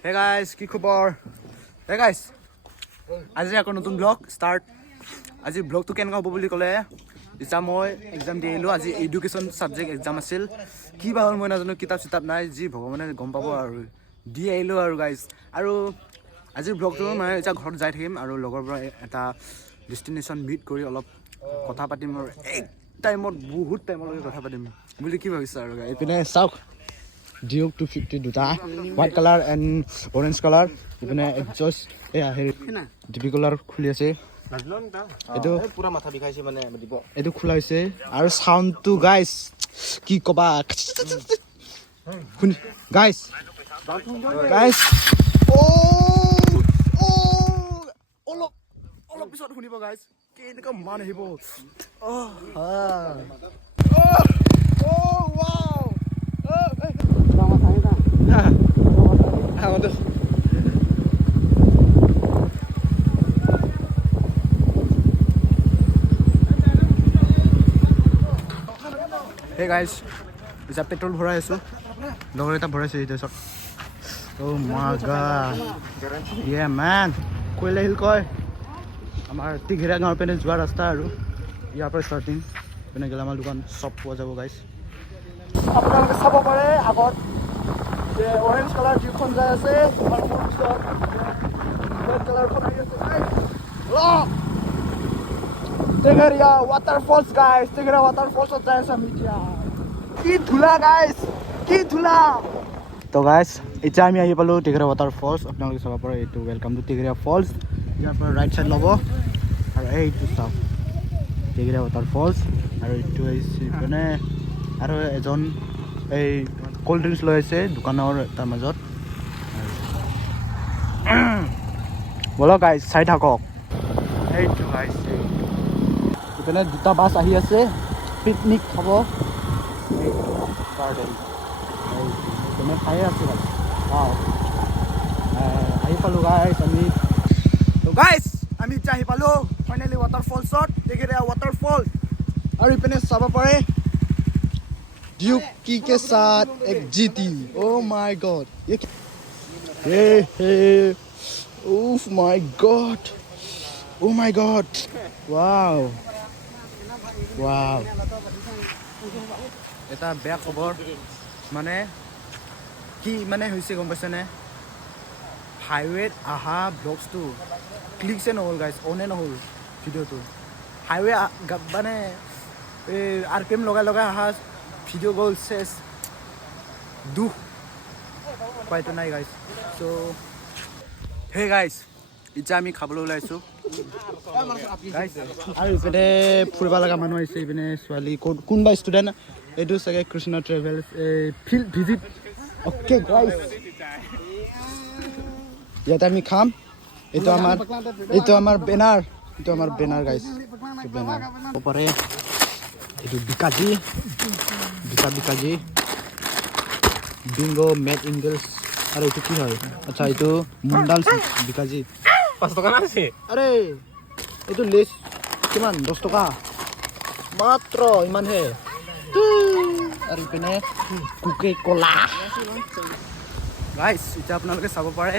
Hey guys, কি খবৰ? Hey guys, আজি আকৌ নতুন ব্লগ ষ্টাৰ্ট। আজি ব্লগটো কেনেকুৱা হ'ব বুলি ক'লে এতিয়া মই এক্সাম দি আহিলোঁ। আজি এডুকেশ্যন ছাবজেক্ট এক্সাম আছিল। কি বা হ'ল মই নাজানো, কিতাপ নাই, যি ভগৱানে গম পাব আৰু দি আহিলোঁ আৰু গাইজ। আৰু আজিৰ ব্লগটো মই এতিয়া ঘৰত যাই থাকিম আৰু লগৰ পৰা এটা ডেষ্টিনেশ্যন মিট কৰি অলপ কথা পাতিম আৰু বহুত টাইমলৈকে কথা পাতিম বুলি কি ভাবিছা আৰু এইপিনে চাওক ডিউক 250 দুটা white colour and orange colour ইপিনে এডজাষ্ট এয়া হেৰি ডিপি কালাৰ খুলি আছে। এইটো পুৰা মাথা বিষাইছে মানে দিব এইটো খোলা হৈছে আৰু চাউণ্ডটো গাইজ কি ক'বা শুনি গাইজ অলপ পিছত শুনিব গাইজ কেনেকুৱা মান আহিব। Hey guys, এতিয়া পেট্ৰল ভৰাই আছোঁ। লগৰ এটা ভৰাইছে এতিয়া চব। Oh my god, yeah man, কৈলা হিল কয় আমাৰ টিঘেৰা গাঁৱৰ পিনে যোৱা ৰাস্তা আৰু ইয়াৰ পৰা ষ্টাৰ্টিং পিনে গেলামাল দোকান চব পোৱা যাব গাইজ। আপোনালোকে চাব পাৰে আগত যে অৰেঞ্জ কালাৰ জিপখন যাই আছে আৰু মোৰ পিছত ৰেড কালাৰখন আহি আছে গাইজ। টিঘেৰা ৱাটাৰফলছ গাইজ, টিঘেৰা ৱাটাৰফলছত যাই আছে আমি এতিয়া। কি ধুলা গাইজ, কি ধুলা। তো গাইজ এতিয়া আমি আহি পালোঁ টিঘেৰা ৱাটাৰফলছ। আপোনালোকে চাব পাৰে এইটো ৱেলকাম টু টিঘেৰা ফলছ। ইয়াৰ পৰা ৰাইট চাইড ল'ব আৰু এইটো চাওক টিঘেৰা ৱাটাৰফলছ আৰু এইটো আহিছে মানে আৰু এজন এই ক'ল্ড ড্ৰিংকছ লৈ আহিছে দোকানৰ তাৰ মাজত। ব'লক গাইজ চাই থাকক এইটো গাইজ। ইপিনে দুটা বাছ আহি আছে পিকনিক খাব গাৰ্ডেন এইপিনে খায়ে আছে গাইজ। আহি পালোঁ গাইজ আমি। গাইজ আমি এতিয়া আহি পালোঁ ফাইনেলি ৱাটাৰফলছত টিঘেৰা ৱাটাৰফল। আৰু ইপিনে চাব পাৰে ডিউক কি কে সাথ এক GT. Oh my god, oh my god, oh my god, wow wow। এটা বেয়া খবৰ মানে কি মানে হৈছে গম পাইছেনে, হাইৱেত অহা ব্লগছটো ক্লিকছে নহ'ল গাইজ, অনে নহ'ল ভিডিঅ'টো। হাইৱে মানে এই RPM লগাই অহা ভিডিঅ' গ'ল চেছ, দুখ উপায়তো নাই গাইজ। চ' হে গাইজ এতিয়া আমি খাবলৈ ওলাইছোঁ গাইজ। আৰু ইপিনে ফুৰিব লগা মানুহ আহিছে, ইপিনে ছোৱালী কোনোবা ষ্টুডেণ্ট, এইটো চাগে Krishna travels field visit. Okay guys ইয়াতে আমি খাম। এইটো আমাৰ বেনাৰ, এইটো আমাৰ বেনাৰ গাইজ, এইটো বেনাৰ পাৰে। এইটো বিকাজি বিকাজি বিংগো মেড ইংগলছ। আৰু এইটো কি হয়, আচ্ছা এইটো মুন্ডাল বিকাজি 5 টকা আছে। আৰে এইটো লেছ কিমান 10 টকা মাত্ৰ, ইমানহে। আৰু ইপিনে কোকে ক'লা গাইজ। এতিয়া আপোনালোকে চাব পাৰে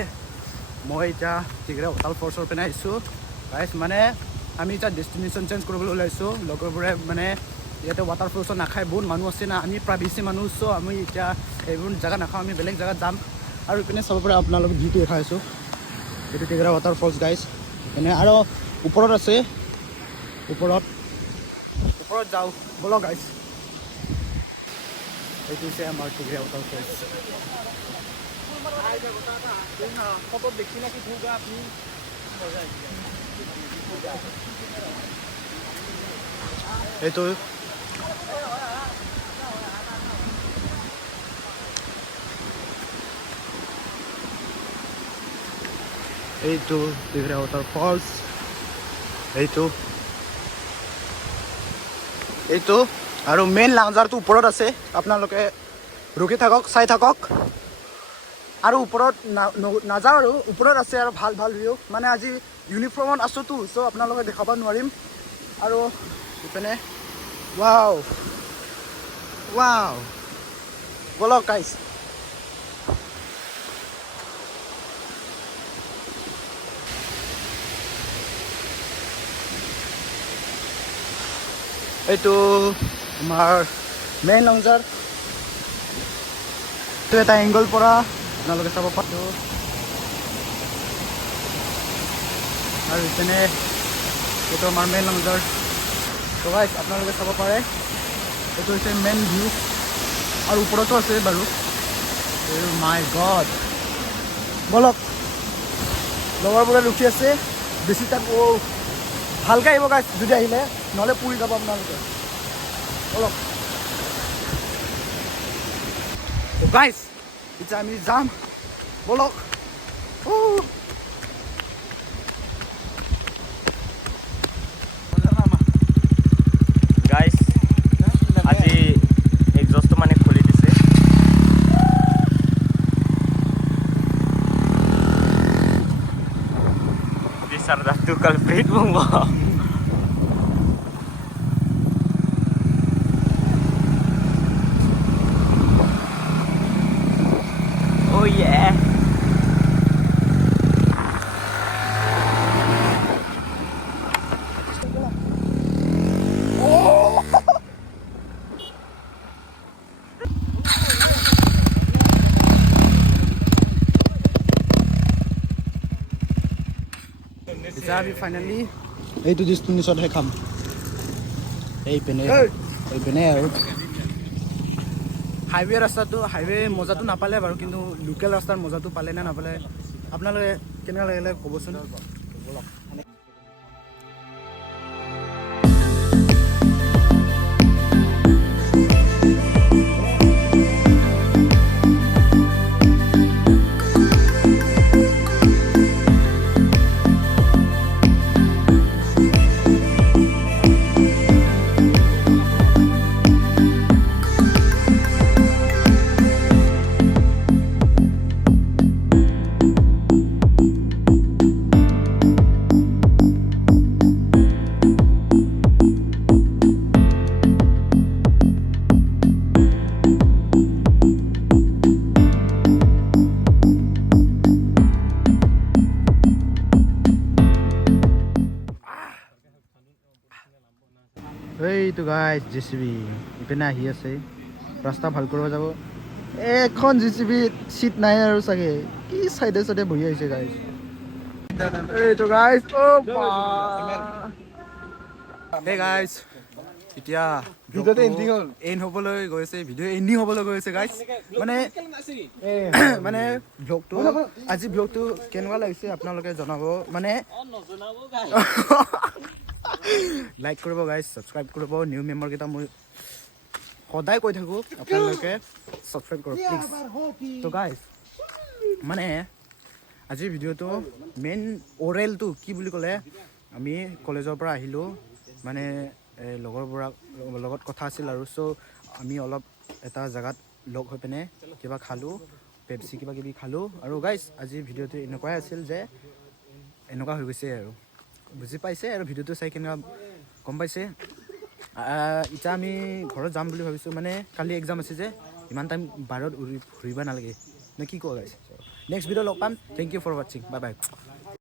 মই এতিয়া টিঘেৰা ৱাটাৰফলছৰ পিনে আহিছোঁ গাইজ। মানে আমি এতিয়া ডেষ্টিনেশ্যন চেঞ্জ কৰিবলৈ ওলাইছোঁ। লগৰবোৰে মানে ইয়াতে ৱাটাৰফলছত নাখায়, বহুত মানুহ আছে না, আমি প্ৰায় বেছি মানুহ। চ' আমি এতিয়া এইবোৰ জেগা নাখাওঁ, আমি বেলেগ জেগাত যাম। আৰু ইপিনে চাব পাৰে আপোনালোকে ভিউটো দেখাই আছোঁ, এইটো টিঘেৰা ৱাটাৰফলছ গাইজ। এনে আৰু ওপৰত আছে, ওপৰত যাওঁ ব'লক গাইজ। এইটো হৈছে আমাৰ টিঘেৰা ৱাটাৰফলছ। এইটো এইটো টিঘেৰা ৱাটাৰফলছ, এইটো আৰু মেইন লাংজাৰটো ওপৰত আছে। আপোনালোকে ৰখি থাকক, চাই থাকক। আৰু ওপৰত নাযাওঁ আৰু ওপৰত আছে আৰু ভাল ভিউ। মানে আজি ইউনিফৰ্মত আছোঁতো, চ' আপোনালোকে দেখাব নোৱাৰিম। আৰু ইপিনে ৱাও ব'লক গাইজ। এইটো আমাৰ মেইন লঞ্চাৰ এইটো এটা এংগল পৰা আপোনালোকে চাব পাৰোঁ আৰু ইপিনে এইটো আমাৰ মেইন লঞ্চাৰ তো গাইছ আপোনালোকে চাব পাৰে এইটো হৈছে মেইন ভিউ আৰু ওপৰতো আছে বাৰু মাই গড বলক লগৰবোৰে ৰখি আছে বেছি তাক ভালকৈ আহিব গাইছ যদি আহিলে নহ'লে পুৰি যাব আপোনালোকে বলক গাইছ এতিয়া আমি যাম বলক গাইছ আজি এক্সজষ্টটো মানে খুলি দিছে These are the two culprit mong ba? Oh yeah. এতিয়া আমি ফাইনেলি এইটো ডিষ্টেঞ্চতহে খাম এইপিনে আৰু হাইৱে ৰাস্তাটো হাইৱে মজাটো নাপালে বাৰু কিন্তু লোকেল ৰাস্তাৰ মজাটো পালে নে নাপালে আপোনালোকে কেনেকুৱা লাগিলে ক'বচোন এইটো গাইছ জেচিবি ইপিনে আহি আছে ৰাস্তা ভাল কৰিব যাব এখন জেচিবি চিট নাই আৰু চাগে কি চাইডে চাইডে বহি আহিছে গাইছ এইটো গাইছ হে গাইছ এতিয়া ভিডিঅ'টো এণ্ড হ'বলৈ গৈছে ভিডিঅ' এণ্ডিং হ'বলৈ গৈছে গাইছ মানে ব্লগটো আজি ব্লগটো কেনেকুৱা লাগিছে আপোনালোকে জনাব মানে লাইক কৰিব গাইজ ছাবস্ক্ৰাইব কৰিব নিউ মেম্বাৰকেইটা মই সদায় কৈ থাকোঁ আপোনালোকে ছাবস্ক্ৰাইব কৰক প্লিজ তো গাইজ মানে আজিৰ ভিডিঅ'টো মেইন অৰেলটো কি বুলি ক'লে আমি কলেজৰ পৰা আহিলোঁ মানে লগৰবোৰৰ লগত কথা আছিল আৰু চ' আমি অলপ এটা জেগাত লগ হৈ পিনে কিবা খালোঁ পেপচি কিবা কিবি খালোঁ আৰু গাইজ আজিৰ ভিডিঅ'টো এনেকুৱাই আছিল যে এনেকুৱা হৈ গৈছে আৰু বুজি পাইছে আৰু ভিডিঅ'টো চাই কেনেকুৱা গম পাইছে এতিয়া আমি ঘৰত যাম বুলি ভাবিছোঁ মানে কালি এক্সাম আছে যে ইমান টাইম বাহিৰত ঘূৰিব নালাগে নে কি কোৱা গাইছ নেক্সট ভিডিঅ' লগ পাম থেংক ইউ ফৰ ৱাচিং বাই বাই